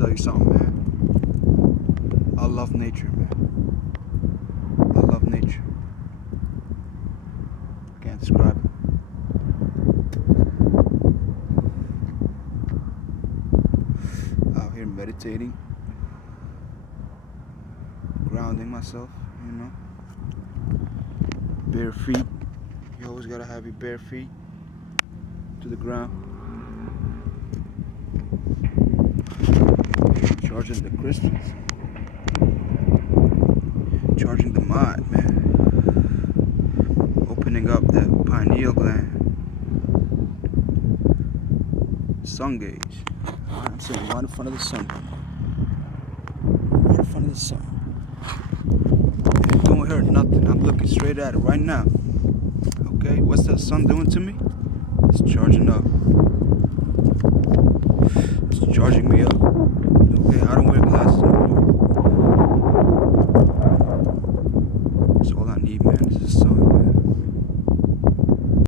tell you something, man. I love nature, man. I love nature. I can't describe it. Out here meditating, grounding myself, you know. Bare feet. You always gotta have your bare feet to the ground. Charging the crystals. Charging the mind, man. Opening up the pineal gland. Sun gauge. I'm sitting right in front of the sun. Right in front of the sun. It don't hurt nothing. I'm looking straight at it right now. Okay, what's that sun doing to me? It's charging up. It's charging me up. Okay, I don't wear glasses anymore. That's all I need, man. This is